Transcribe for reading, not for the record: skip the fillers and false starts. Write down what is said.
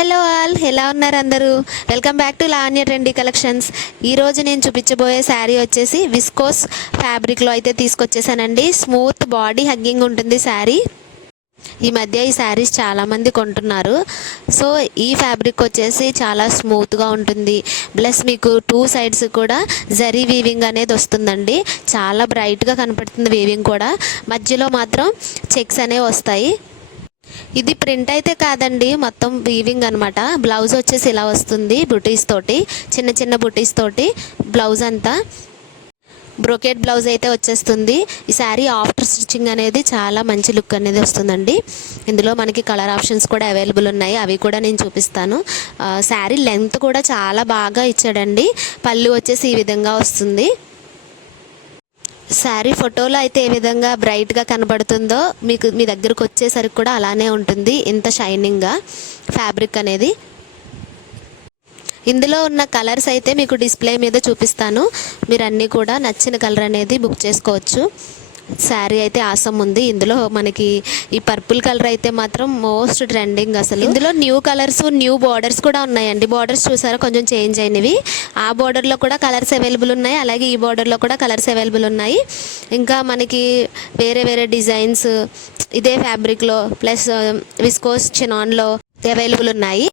Hello all, ఎలా ఉన్నారు అందరూ? Welcome back to Lavanya trendy collections. ఈరోజు నేను చూపించబోయే శారీ వచ్చేసి విస్కోస్ ఫ్యాబ్రిక్లో అయితే తీసుకొచ్చేసానండి. స్మూత్ బాడీ హగ్గింగ్ ఉంటుంది శారీ. ఈ మధ్య ఈ శారీస్ చాలామంది కొంటున్నారు. సో ఈ ఫ్యాబ్రిక్ వచ్చేసి చాలా స్మూత్గా ఉంటుంది. ప్లస్ మీకు టూ సైడ్స్ కూడా జరీ వీవింగ్ అనేది వస్తుందండి. చాలా బ్రైట్గా కనపడుతుంది వీవింగ్ కూడా. మధ్యలో మాత్రం చెక్స్ అనేవి వస్తాయి. ఇది ప్రింట్ అయితే కాదండి, మొత్తం వీవింగ్ అనమాట. బ్లౌజ్ వచ్చేసి ఇలా వస్తుంది, బుటీస్ తోటి, చిన్న చిన్న బుటీస్ తోటి బ్లౌజ్ అంతా బ్రోకెట్ బ్లౌజ్ అయితే వచ్చేస్తుంది. ఈ శారీ ఆఫ్టర్ స్టిచ్చింగ్ అనేది చాలా మంచి లుక్ అనేది వస్తుందండి. ఇందులో మనకి కలర్ ఆప్షన్స్ కూడా అవైలబుల్ ఉన్నాయి, అవి కూడా నేను చూపిస్తాను. శారీ లెంత్ కూడా చాలా బాగా ఇచ్చాడండి. పళ్ళు వచ్చేసి ఈ విధంగా వస్తుంది. శారీ ఫోటోలో అయితే ఏ విధంగా బ్రైట్గా కనబడుతుందో మీకు మీ దగ్గరకు వచ్చేసరికి కూడా అలానే ఉంటుంది, ఇంత షైనింగ్గా ఫ్యాబ్రిక్ అనేది. ఇందులో ఉన్న కలర్స్ అయితే మీకు డిస్ప్లే మీద చూపిస్తాను. మీరు అన్నీ కూడా నచ్చిన కలర్ అనేది బుక్ చేసుకోవచ్చు. శారీ అయితే ఆసం ఉంది. ఇందులో మనకి ఈ పర్పుల్ కలర్ అయితే మాత్రం మోస్ట్ ట్రెండింగ్ అసలు. ఇందులో న్యూ కలర్స్, న్యూ బార్డర్స్ కూడా ఉన్నాయండి. బార్డర్స్ చూసారా, కొంచెం చేంజ్ అయినవి. ఆ బార్డర్లో కూడా కలర్స్ అవైలబుల్ ఉన్నాయి, అలాగే ఈ బార్డర్లో కూడా కలర్స్ అవైలబుల్ ఉన్నాయి. ఇంకా మనకి వేరే వేరే డిజైన్స్ ఇదే ఫ్యాబ్రిక్లో ప్లస్ విస్కోస్ చినాన్లో అవైలబుల్ ఉన్నాయి.